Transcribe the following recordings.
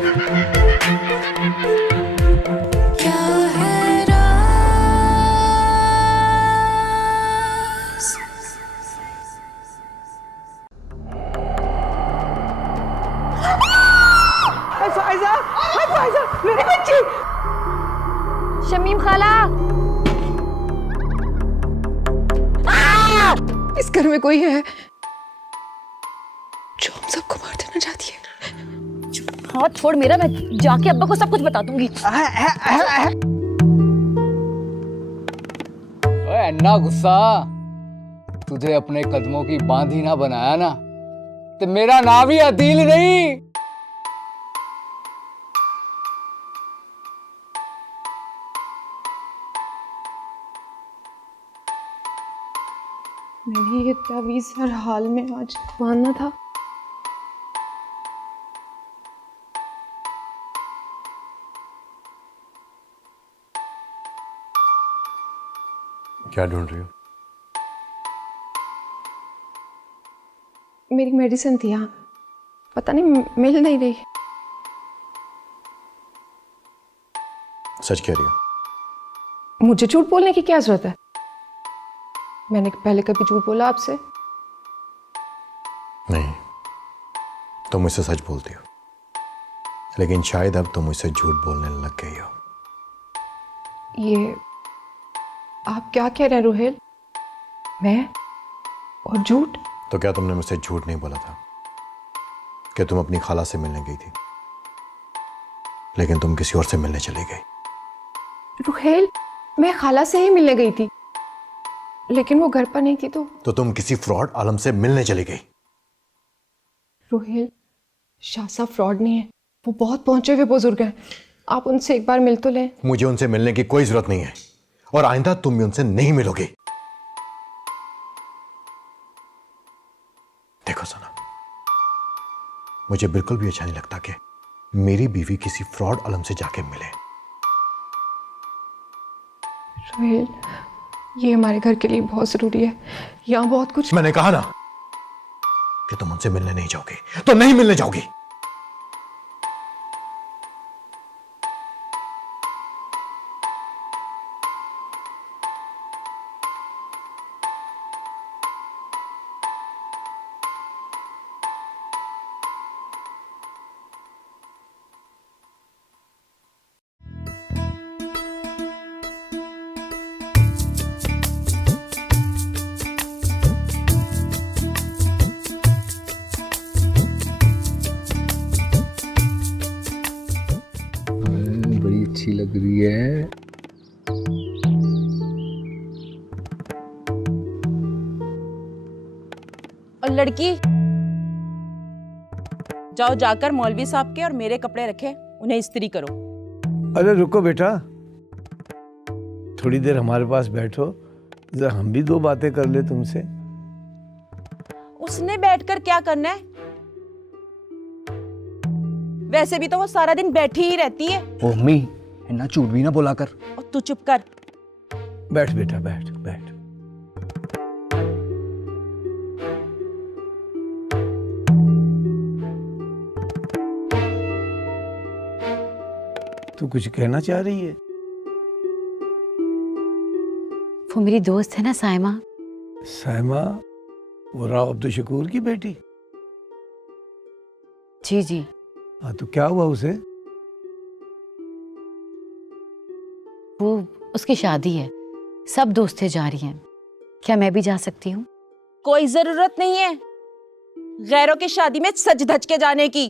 क्या है राज? फायजा, फायजा, मेरी बच्ची। शमीम खाला, इस घर में कोई है जो हम सबको मार देना चाहती है। हाथ छोड़ मेरा, मैं जाके अब्बा को सब कुछ बता दूंगी। ओए अन्ना गुस्सा, तुझे अपने कदमों की बांधी ना बनाया ना, तो मेरा नाम ही अदील नहीं। मैंने ये तावीज़ हर हाल में आज बांधना था। क्या ढूंढ रही हो? मेरी मेडिसिन थी यहाँ, पता नहीं मिल नहीं रही। सच कह रही हो? मुझे झूठ बोलने की क्या जरूरत है? मैंने पहले कभी झूठ बोला आपसे? नहीं, तुम मुझसे सच बोलती हो, लेकिन शायद अब तुम मुझसे झूठ बोलने लग गई हो। ये आप क्या कह रहे हैं रुहेल? मैं और झूठ? तो क्या तुमने मुझसे झूठ नहीं बोला था कि तुम अपनी खाला से मिलने गई थी, लेकिन तुम किसी और से मिलने चली गई? रुहेल, मैं खाला से ही मिलने गई थी, लेकिन वो घर पर नहीं थी। तो तुम किसी फ्रॉड आलम से मिलने चली गई? रुहेल, शाह साहब फ्रॉड नहीं है, वो बहुत पहुंचे हुए बुजुर्ग हैं। आप उनसे एक बार मिल तो लें। मुझे उनसे मिलने की कोई जरूरत नहीं है, और आइंदा तुम भी उनसे नहीं मिलोगे। देखो सना, मुझे बिल्कुल भी अच्छा नहीं लगता कि मेरी बीवी किसी फ्रॉड आलम से जाके मिले। रुहेल, ये हमारे घर के लिए बहुत जरूरी है। यहाँ बहुत कुछ। मैंने कहा ना कि तुम उनसे मिलने नहीं जाओगे, तो नहीं मिलने जाओगी। बड़ी अच्छी लग रही है। और लड़की, जाओ जाकर मौलवी साहब के और मेरे कपड़े रखे, उन्हें इस्त्री करो। अरे रुको बेटा, थोड़ी देर हमारे पास बैठो, जरा हम भी दो बातें कर ले तुमसे। उसने बैठकर क्या करना है? वैसे भी तो वो सारा दिन बैठी ही रहती है। ओ अम्मी, इन्ना झूठ भी ना बोला कर। और तू चुप कर। बैठ बेटा, बैठ बैठ। तू कुछ कहना चाह रही है? वो मेरी दोस्त है ना साइमा। साइमा, वो राव अब्दुल शकूर की बेटी? जी जी। हाँ, तो क्या हुआ उसे? वो उसकी शादी है, सब दोस्तें जा रही हैं, क्या मैं भी जा सकती हूँ? कोई जरूरत नहीं है गैरों की शादी में सज धज के जाने की।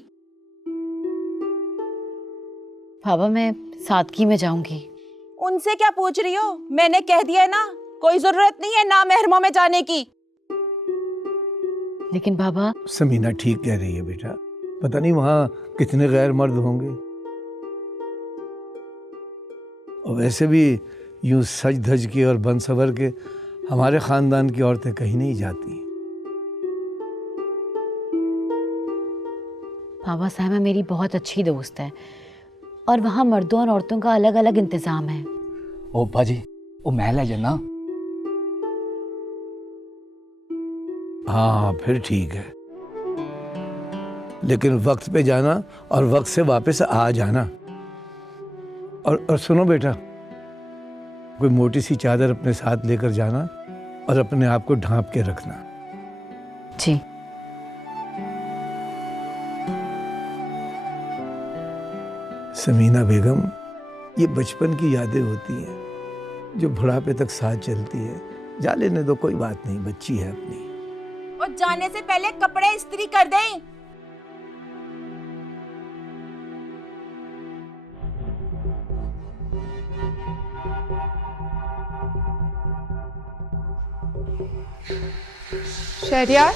बाबा, मैं सादगी में जाऊंगी। उनसे क्या पूछ रही हो? मैंने कह दिया है ना, कोई जरूरत नहीं है ना महरमों में जाने की। लेकिन बाबा, समीना ठीक कह रही है बेटा, पता नहीं वहां कितने गैर मर्द होंगे, और वैसे भी यूं सज धज के और बन सवर के हमारे खानदान की औरतें कहीं नहीं जाती। बाबा, साइमा मेरी बहुत अच्छी दोस्त है, और वहाँ मर्दों और औरतों का अलग अलग इंतजाम है। ओ भाजी, ओ महल है जना। हाँ फिर ठीक है। लेकिन वक्त पे जाना और वक्त से वापस आ जाना। और सुनो बेटा, कोई मोटी सी चादर अपने साथ लेकर जाना और अपने आप को ढांप के रखना। जी। समीना बेगम, ये बचपन की यादें होती हैं जो बुढ़ापे तक साथ चलती है। जा लेने दो, कोई बात नहीं, बच्ची है अपनी। और जाने से पहले कपड़े इस्त्री कर दें। शहरियार,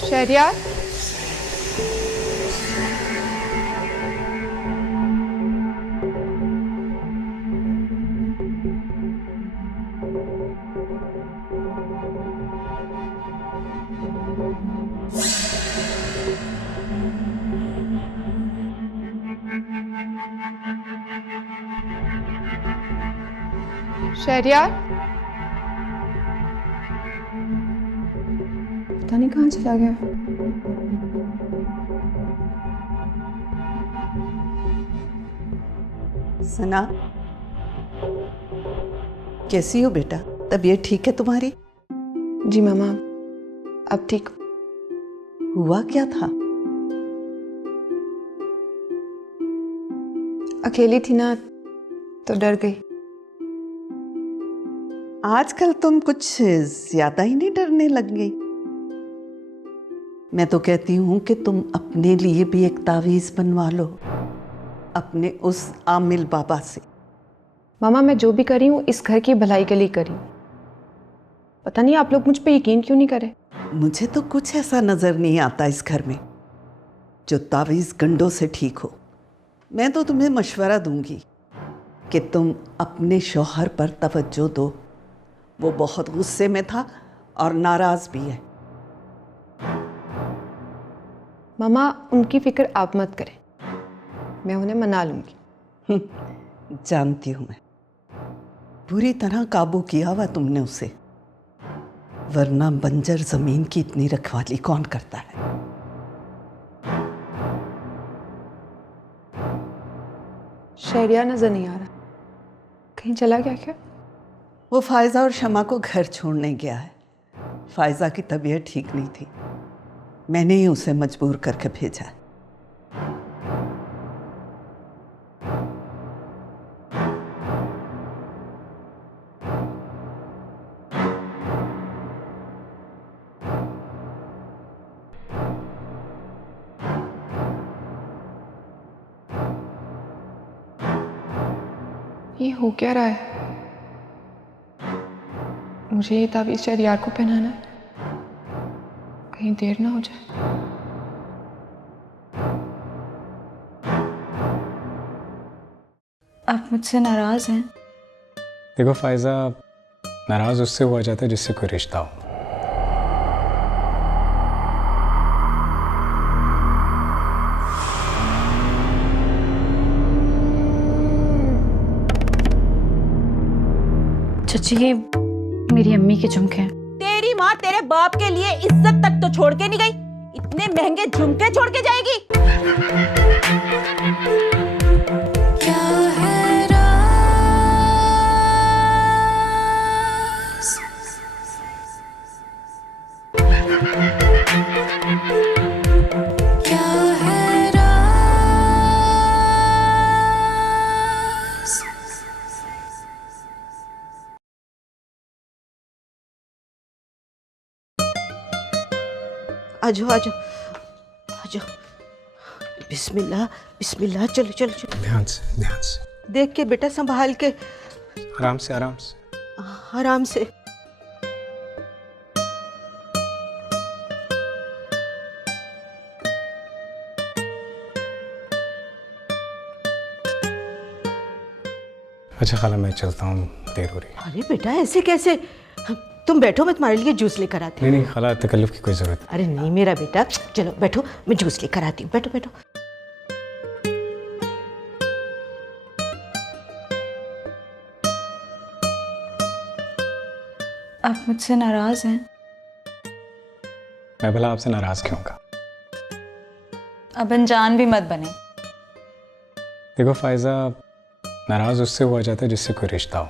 शहरियार, शहरियार, पता नहीं कहाँ चला गया। सना, कैसी हो बेटा? तबीयत ठीक है तुम्हारी? जी मामा, अब ठीक। हुआ क्या था? अकेली थी ना तो डर गई। आजकल तुम कुछ ज्यादा ही नहीं डरने लग गई। मैं तो कहती हूँ कि तुम अपने लिए भी एक तावीज बनवा लो, अपने उस आमिल बाबा से। मामा, मैं जो भी कर रही हूँ इस घर की भलाई के लिए कर रही हूँ। पता नहीं आप लोग मुझ पे यकीन क्यों नहीं करे। मुझे तो कुछ ऐसा नजर नहीं आता इस घर में जो तावीज गंडों से ठीक हो। मैं तो तुम्हें मशवरा दूंगी कि तुम अपने शौहर पर तवज्जो दो। वो बहुत गुस्से में था और नाराज भी है। मामा, उनकी फिक्र आप मत करें, मैं उन्हें मना लूंगी। जानती हूं मैं, पूरी तरह काबू किया हुआ तुमने उसे, वरना बंजर जमीन की इतनी रखवाली कौन करता है। शहरियार नजर नहीं आ रहा, कहीं चला गया क्या? वो फायजा और शमा को घर छोड़ने गया है। फायजा की तबीयत ठीक नहीं थी, मैंने ही उसे मजबूर करके भेजा है। ये हो क्या रहा है? मुझे ये तावीज़ शहरियार को पहनाना है, कहीं देर ना हो जाए। आप मुझसे नाराज हैं? देखो फायजा, नाराज उससे हुआ जाता है जिससे कोई रिश्ता हो। चाची, ये मेरी अम्मी के झुमके हैं। तेरी माँ तेरे बाप के लिए इज्जत तक तो छोड़ के नहीं गई, इतने महंगे झुमके छोड़ के जाएगी? क्या है राज? क्या है राज? आजो आजो आजो, बिस्मिल्लाह बिस्मिल्लाह। चलो चलो चलो, ध्यान से ध्यान से, देख के बेटा, संभाल के, आराम से आराम से। आराम से। अच्छा खाला, मैं चलता हूँ, देर हो रही है। अरे बेटा, ऐसे कैसे? तुम बैठो, मैं तुम्हारे लिए जूस लेकर आती हूँ। नहीं नहीं खाला, तकल्लुफ की कोई जरूरत नहीं। अरे नहीं मेरा बेटा, चलो बैठो, मैं जूस लेकर आती हूँ। बैठो बैठो। आप मुझसे नाराज हैं? मैं भला आपसे नाराज क्यों होगा? अब अनजान भी मत बने। देखो फायजा, नाराज उससे हुआ जाता है जिससे कोई रिश्ता हो,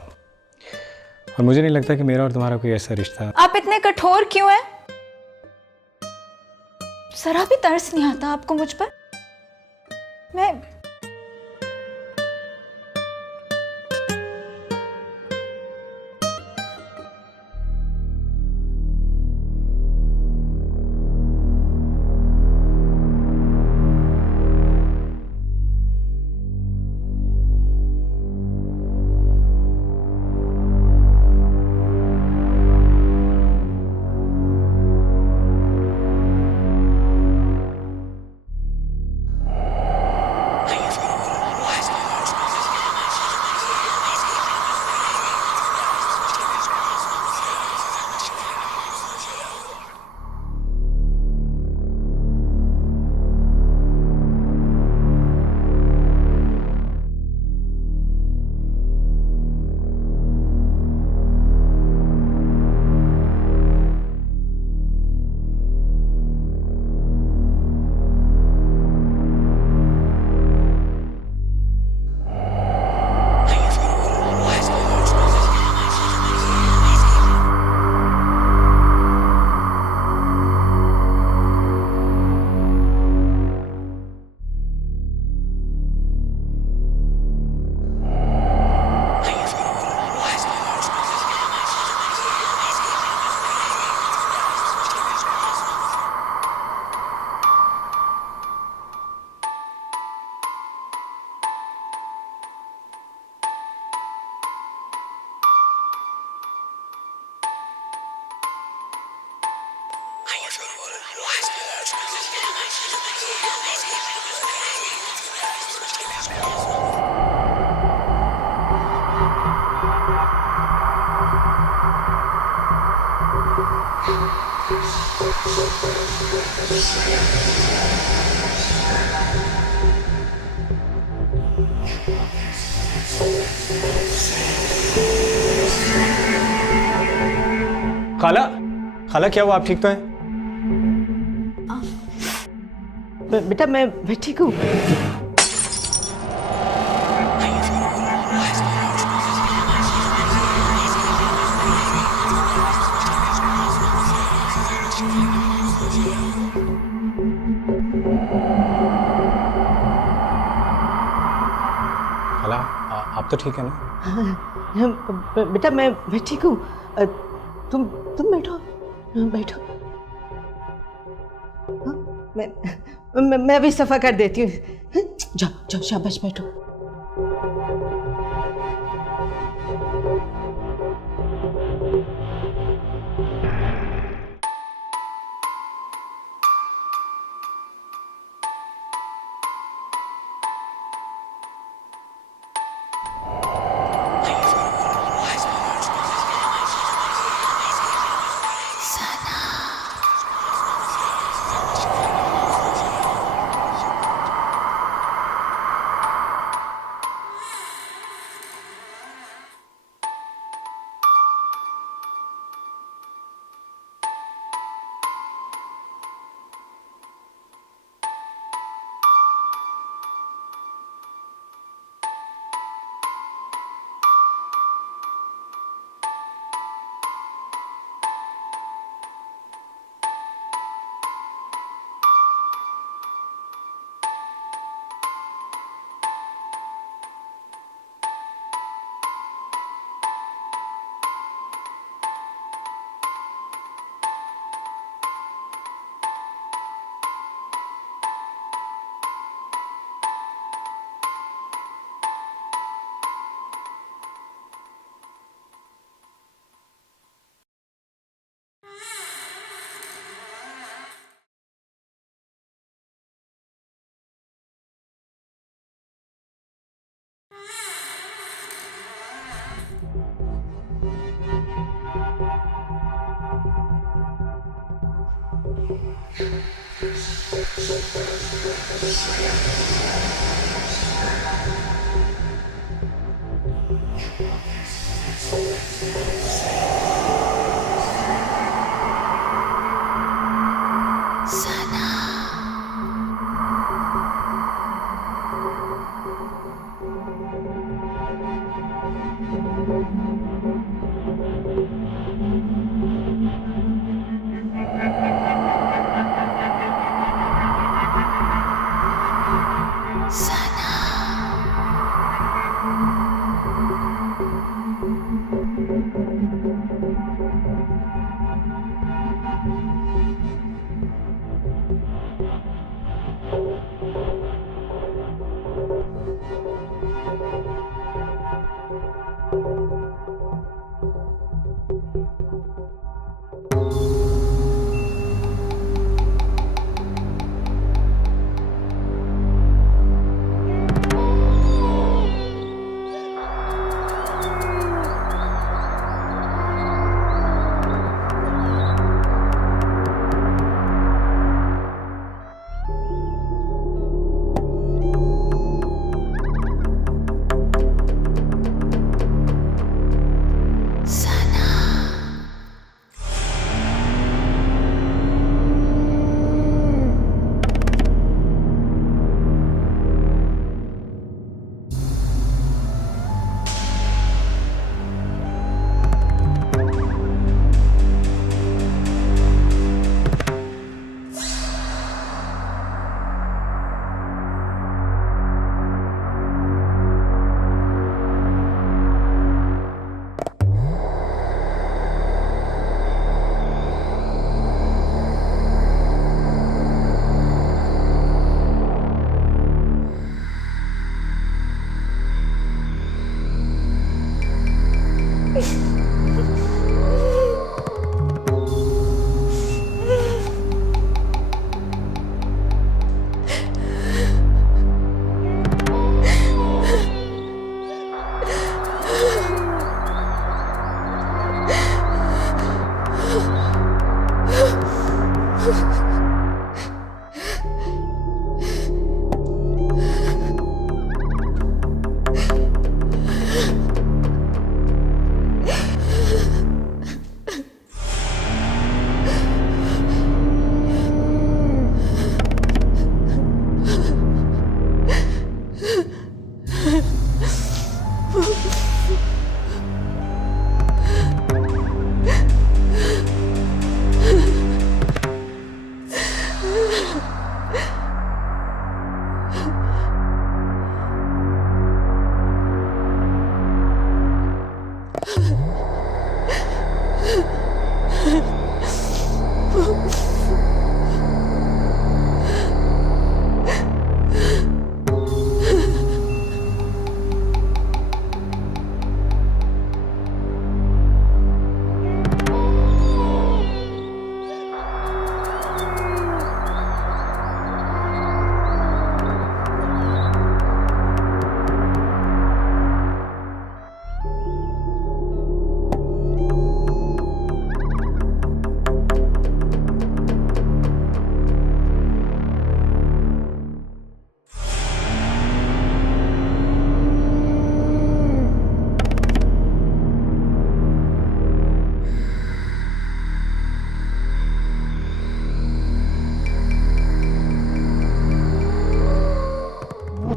और मुझे नहीं लगता कि मेरा और तुम्हारा कोई ऐसा रिश्ता। आप इतने कठोर क्यों हैं? जरा भी तरस नहीं आता आपको मुझ पर? मैं खाला, खाला क्या हुआ? आप ठीक तो हैं? बेटा मैं ठीक हूँ। खाला, आप तो ठीक है ना? बेटा मैं ठीक हूँ। तुम बैठो, बैठो। हाँ, मैं अभी सफा कर देती हूँ। जाओ जाओ, शाबाश, बैठो।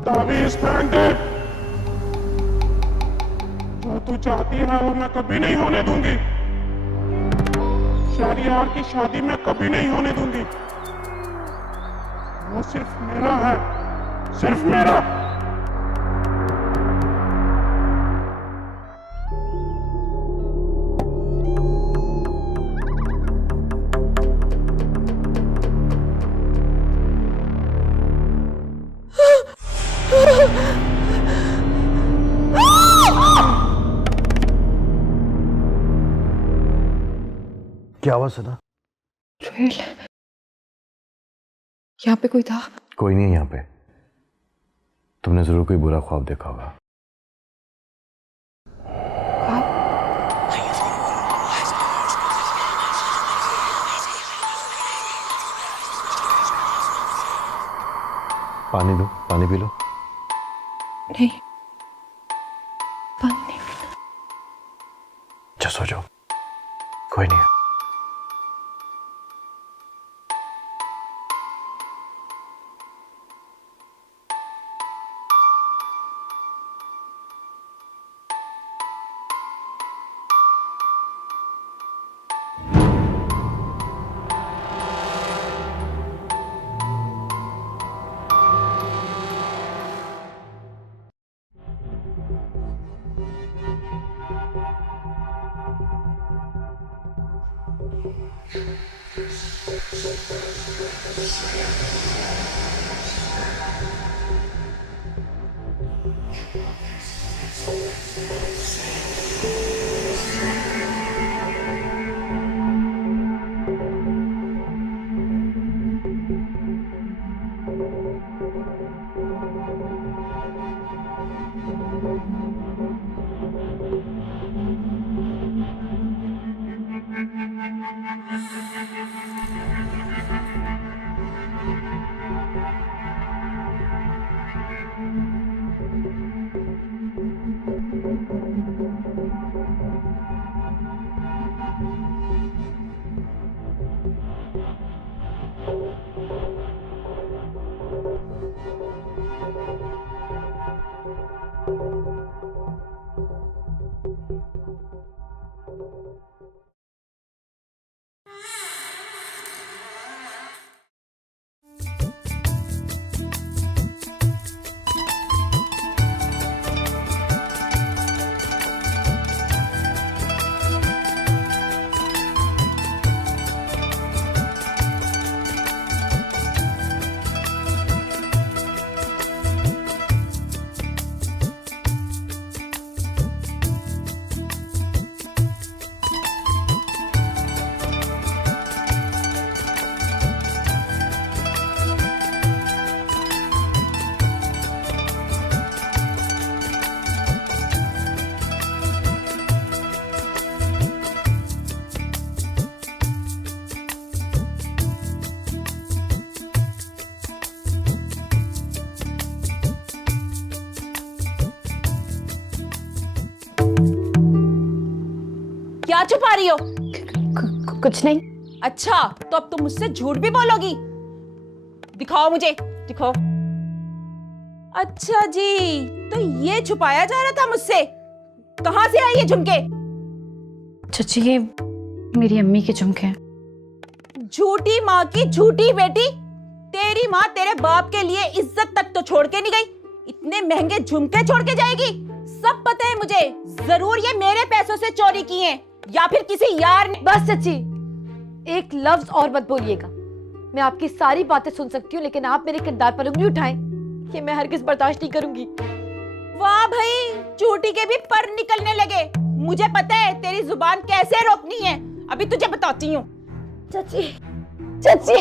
तावीज़ फेंक दे। जो तू चाहती है वो मैं कभी नहीं होने दूंगी। शहरयार की शादी मैं कभी नहीं होने दूंगी। वो सिर्फ मेरा है, सिर्फ मेरा। क्या हुआ सना? रोहेल, यहाँ पे कोई था? कोई नहीं है यहाँ पे। तुमने जरूर कोई बुरा ख्वाब देखा होगा। पानी लो, पानी पी लो। नहीं, पानी नहीं पीना। अच्छा सो जाओ, कोई नहीं है। क्या छुपा रही हो? कुछ नहीं। अच्छा, तो अब तुम मुझसे झूठ भी बोलोगी? दिखाओ मुझे, दिखाओ। अच्छा जी, तो ये छुपाया जा रहा था मुझसे। कहां से आई ये झुमके? चाची ये मेरी अम्मी के झुमके हैं। झूठी माँ की झूठी बेटी। तेरी माँ तेरे बाप के लिए इज्जत तक तो छोड़ के नहीं गई, इतने महंगे झुमके छोड़ के जाएगी? सब पता है मुझे, जरूर ये मेरे पैसों से चोरी किए हैं या फिर किसी यार ने। बस चाची, एक लफ्ज और मत बोलिएगा। मैं आपकी सारी बातें सुन सकती हूँ, लेकिन आप मेरे किरदार पर उंगली उठाएं, ये मैं हरगिज़ बर्दाश्त नहीं करूंगी। वाह भाई, झूठी के भी पर निकलने लगे। मुझे पता है तेरी जुबान कैसे रोकनी है, अभी तुझे बताती हूँ। चाची, चाची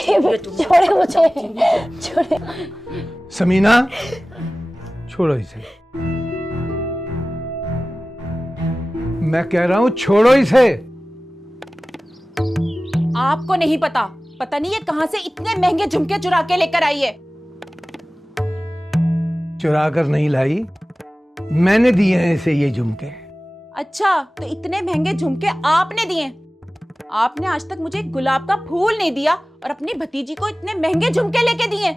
छोड़े मुझे, छोड़े। समीना, छोड़ो इसे। मैं कह रहा हूं छोड़ो इसे। आपको नहीं पता, पता नहीं ये कहां से इतने महंगे झुमके चुरा के लेकर आई है। चुरा कर नहीं लाई, मैंने दिए हैं इसे ये झुमके। अच्छा, तो इतने महंगे झुमके आपने दिए? आपने आज तक मुझे गुलाब का फूल नहीं दिया और अपनी भतीजी को इतने महंगे झुमके लेके दिए।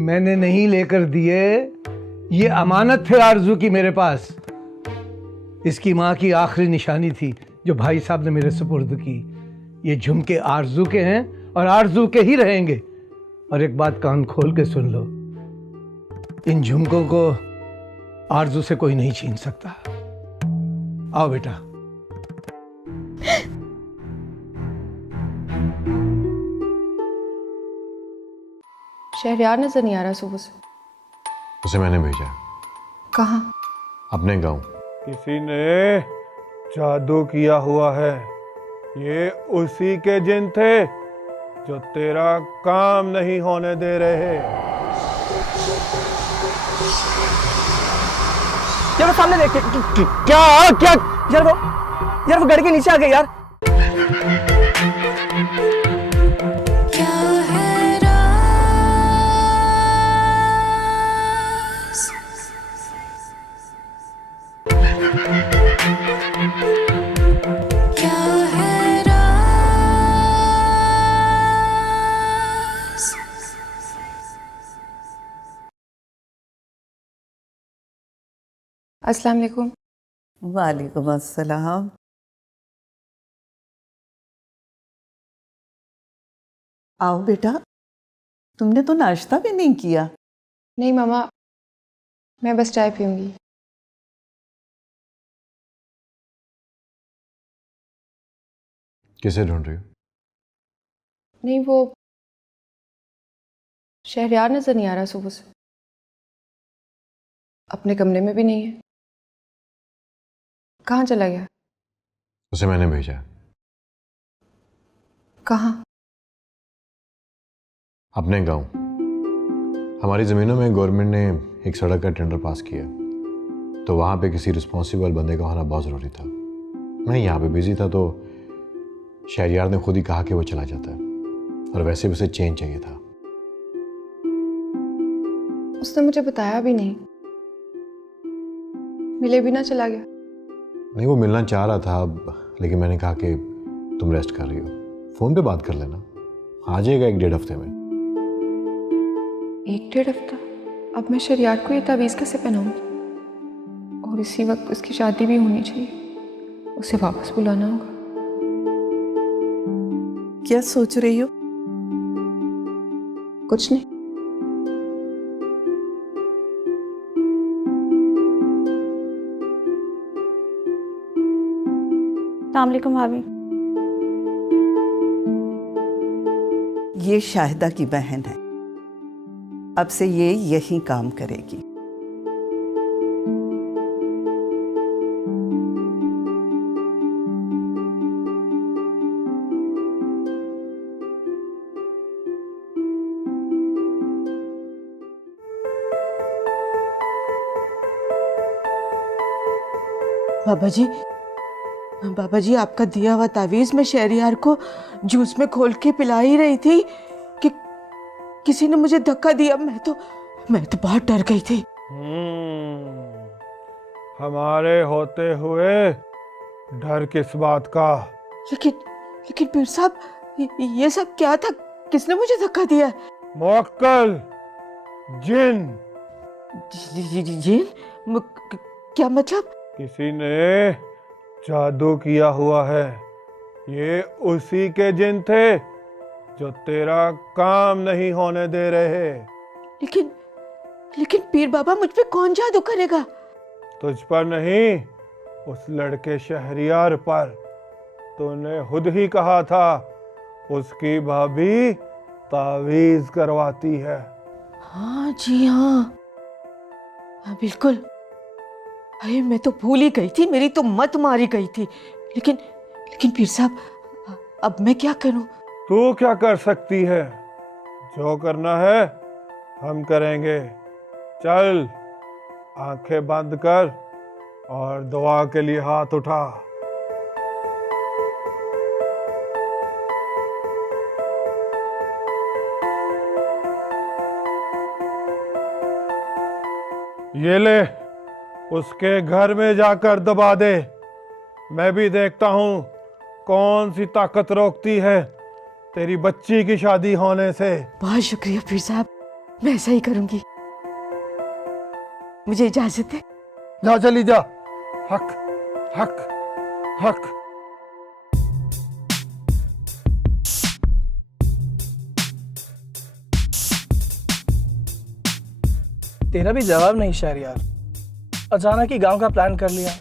मैंने नहीं लेकर दिए, ये अमानत थे आरजू की मेरे पास। इसकी माँ की आखिरी निशानी थी जो भाई साहब ने मेरे सुपुर्द की। ये झुमके आरजू के हैं और आरजू के ही रहेंगे। और एक बात कान खोल के सुन लो, इन झुमकों को आरजू से कोई नहीं छीन सकता। आओ बेटा। शहरयार नजर नहीं आ रहा सुबह से। उसे मैंने भेजा। कहाँ? अपने गांव। किसी ने जादू किया हुआ है। ये उसी के जिन थे जो तेरा काम नहीं होने दे रहे। यार सामने देख, क्या क्या यार वो गाड़ी के नीचे आ गए यार। अस्सलाम वालेकुम। वालेकुम अस्सलाम। आओ बेटा, तुमने तो नाश्ता भी नहीं किया। नहीं मामा, मैं बस चाय पीऊंगी। किसे ढूंढ रही हो? नहीं, वो शहरयार नजर नहीं आ रहा सुबह से। अपने कमरे में भी नहीं है। कहाँ चला गया? उसे मैंने भेजा। कहाँ? अपने गांव। हमारी ज़मीनों में गवर्नमेंट ने एक सड़क का टेंडर पास किया, तो वहाँ पे किसी रिस्पॉन्सिबल बंदे का होना बहुत ज़रूरी था। मैं यहाँ पे बिजी था, तो शहरयार ने खुद ही कहा कि वो चला जाता है, और वैसे भी उसे चेंज चाहिए था। उसने मुझे बताया भी नहीं, मिले बिना चला गया। नहीं, वो मिलना चाह रहा था, लेकिन मैंने कहा कि तुम रेस्ट कर रही हो, फ़ोन पे बात कर लेना, आ जाएगा 1-1.5 हफ्ते में। 1-1.5 हफ्ता? अब मैं शहरयार को ये तावीज़ कैसे पहनाऊंगी? और इसी वक्त उसकी शादी भी होनी चाहिए, उसे वापस बुलाना होगा। क्या सोच रही हो? कुछ नहीं। अस्सलाम वालेकुम भाभी। ये शाहिदा की बहन है, अब से ये यहीं काम करेगी। बाबा जी आपका दिया हुआ तावीज़ मैं शहरयार को जूस में खोल के पिला ही रही थी कि किसी ने मुझे धक्का दिया। मैं तो बहुत डर गई थी। हमारे होते हुए डर किस बात का? लेकिन लेकिन पीर साहब, ये सब क्या था? किसने मुझे धक्का दिया? मुअक्कल, जिन। जिन? क्या मतलब? किसी ने जादू किया हुआ है। ये उसी के जिन थे जो तेरा काम नहीं होने दे रहे। लेकिन लेकिन पीर बाबा, मुझ पे कौन जादू करेगा? तुझ पर नहीं, उस लड़के शहरियार पर। तूने खुद ही कहा था उसकी भाभी तावीज करवाती है। हाँ जी हाँ, बिल्कुल। अरे मैं तो भूल ही गई थी, मेरी तो मत मारी गई थी। लेकिन लेकिन पीर साहब, अब मैं क्या करूं? तू क्या कर सकती है? जो करना है हम करेंगे। चल, आंखें बंद कर और दुआ के लिए हाथ उठा। ये ले, उसके घर में जाकर दबा दे। मैं भी देखता हूं कौन सी ताकत रोकती है तेरी बच्ची की शादी होने से। बहुत शुक्रिया पीर साहब, मैं ऐसा ही करूंगी। मुझे इजाजत है। जा, चली जा। हक हक हक। तेरा भी जवाब नहीं शहरियार। अचानक ही गांव का प्लान कर लिया।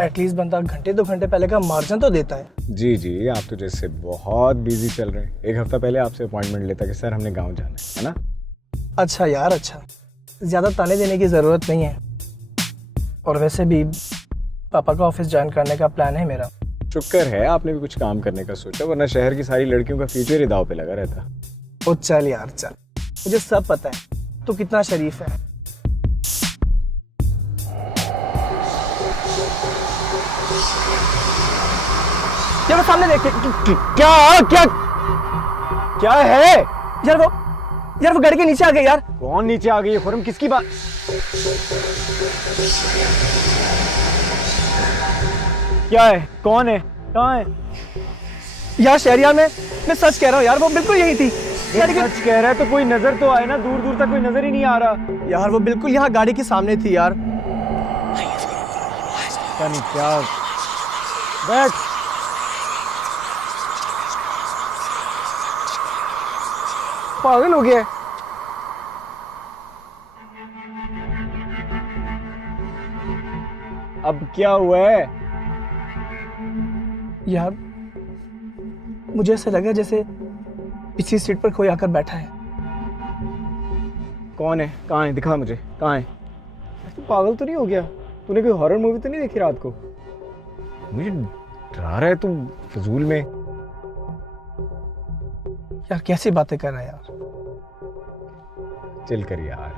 एटलीस्ट बंदा घंटे 2 घंटे पहले का मार्जिन तो देता है। जी जी, आप तो जैसे बहुत बिजी चल रहे हैं। 1 हफ्ता पहले आपसे अपॉइंटमेंट लेता कि सर हमने गांव जाना है ना? अच्छा यार, अच्छा, ज़्यादा ताने देने की ज़रूरत नहीं है। और वैसे भी पापा का ऑफिस ज्वाइन करने का प्लान है मेरा। शुक्र है आपने भी कुछ काम करने का सोचा, वरना शहर की सारी लड़कियों का फ्यूचर ही दाव पे लगा रहता। ओ चल यार चल, मुझे सब पता है तू कितना शरीफ है। यार वो सामने देख। क्या क्या क्या है? यार वो गाड़ी के नीचे आ गए यार। कौन नीचे आ गई? खुरम किसकी बात? क्या है? कौन है? कहाँ है? यार शहरियार, मैं सच कह रहा हूँ यार, वो बिल्कुल यही थी। सच कह रहा है तो कोई नजर तो आए ना। दूर दूर तक कोई नजर ही नहीं आ रहा। यार वो बिल्कुल यहाँ गाड़ी के सामने थी यार। क्या नहीं क्या? बैठ। पागल हो गया है। अब क्या हुआ है? यार मुझे ऐसा लगा जैसे पिछली सीट पर कोई आकर बैठा है। कौन है? कहाँ है? दिखा मुझे। कहाँ है? तू पागल तो नहीं हो गया? तूने कोई हॉरर मूवी तो नहीं देखी रात को? मुझे डरा रहा है तू फजूल में। यार कैसी बातें कर रहा है यार। चिल कर यार।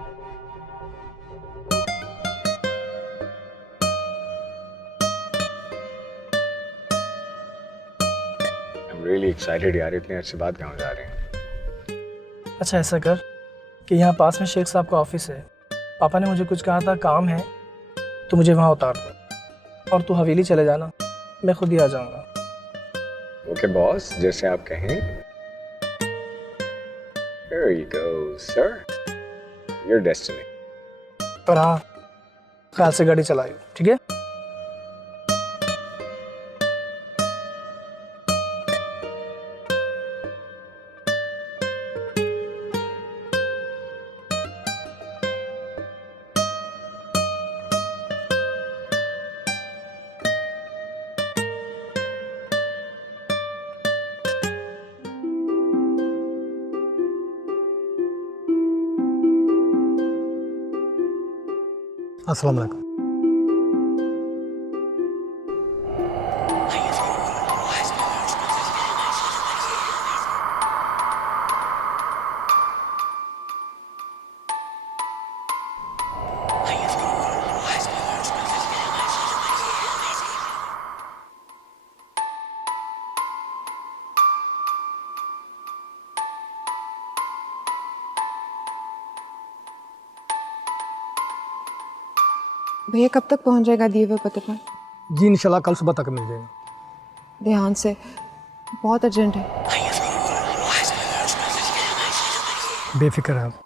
I'm really excited यार। इतने अच्छे बात कहाँ जा रहे हैं? अच्छा ऐसा कर कि यहाँ पास में शेख साहब का ऑफिस है। पापा ने मुझे कुछ कहा था, काम है तो मुझे वहाँ उतार दो और तू हवेली चले जाना, मैं खुद ही आ जाऊँगा। ओके बॉस, जैसे आप कहें। There you go, sir. Your destiny. पर हाँ, ख्याल से गाड़ी चलाइयो, ठीक है? अस्सलाम वालेकुम। भैया कब तक पहुंच जाएगा दिए हुए पते पर? जी इंशाल्लाह कल सुबह तक मिल जाएगा। ध्यान से, बहुत अर्जेंट है। बेफिक्र है आप।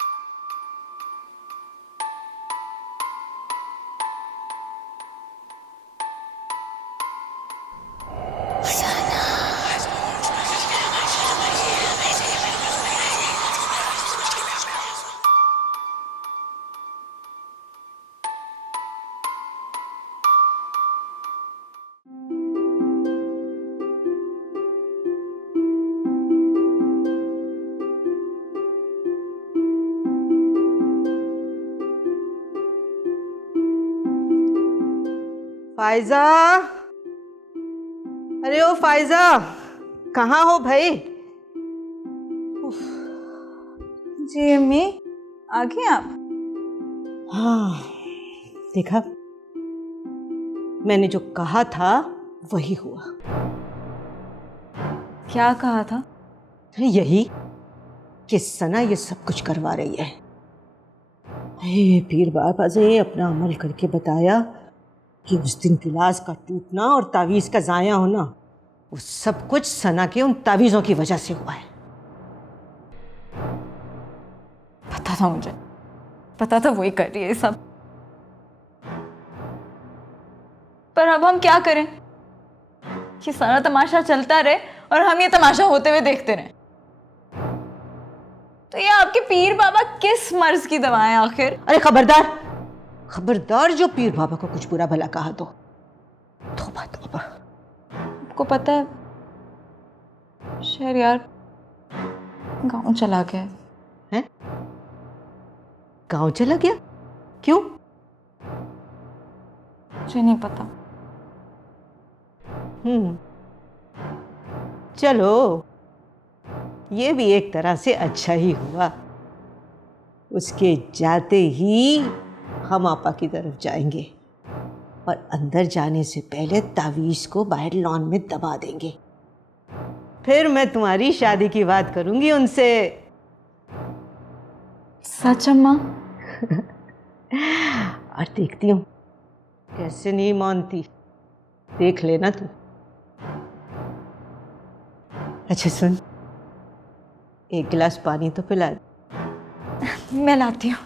फायजा, अरे ओ फायजा, कहाँ हो भाई? जी अम्मी, आ गए आप? हाँ, देखा, मैंने जो कहा था वही हुआ। क्या कहा था? यही कि सना ये सब कुछ करवा रही है। हे पीर बाबा ने अपना अमल करके बताया कि उस दिन गिलास का टूटना और तावीज़ का ज़ाया होना, वो सब कुछ सना के उन तावीज़ों की वजह से हुआ है। पता था मुझे, पता था वही कर रही है सब। पर अब हम क्या करें कि सारा तमाशा चलता रहे और हम ये तमाशा होते हुए देखते रहें? तो ये आपके पीर बाबा किस मर्ज की दवा है आखिर? अरे खबरदार, खबरदार जो पीर बाबा को कुछ बुरा भला कहा तो तौबा तौबा। आपको पता है शहरयार गांव चला गया है? गांव चला गया? क्यों? मुझे नहीं पता। चलो, ये भी एक तरह से अच्छा ही हुआ। उसके जाते ही हम आपा की तरफ जाएंगे और अंदर जाने से पहले तावीज़ को बाहर लॉन में दबा देंगे। फिर मैं तुम्हारी शादी की बात करूंगी उनसे। सच अम्मा? और देखती हूँ कैसे नहीं मानती, देख लेना तू। अच्छा सुन, एक गिलास पानी तो पिला दे। मैं लाती हूँ।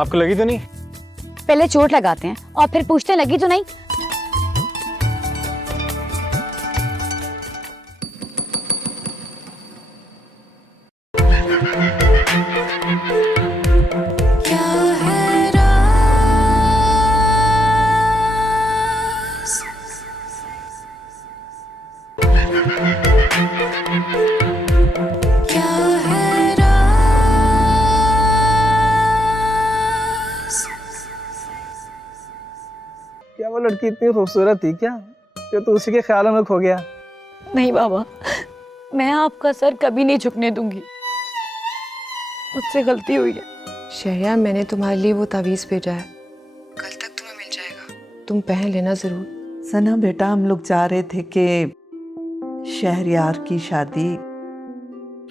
आपको लगी तो नहीं? पहले चोट लगाते हैं और फिर पूछते लगी तो नहीं। क्या वो लड़की इतनी खूबसूरत थी क्या कि तू उसी के ख्यालों में खो गया? नहीं बाबा, मैं आपका सर कभी नहीं झुकने दूंगी। मुझसे गलती हुई है। शहरियार, मैंने तुम्हारे लिए वो तावीज़ भेजा है, कल तक तुम्हें मिल जाएगा, तुम पहन लेना ज़रूर। सना बेटा, हम लोग चाह रहे थे कि शहरियार की शादी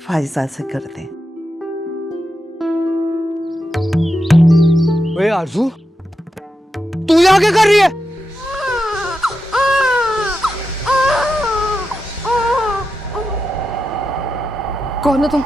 फाइजा से कर दें। ओए आरजू, तू यहाँ क्या कर रही है? कौन हो तुम?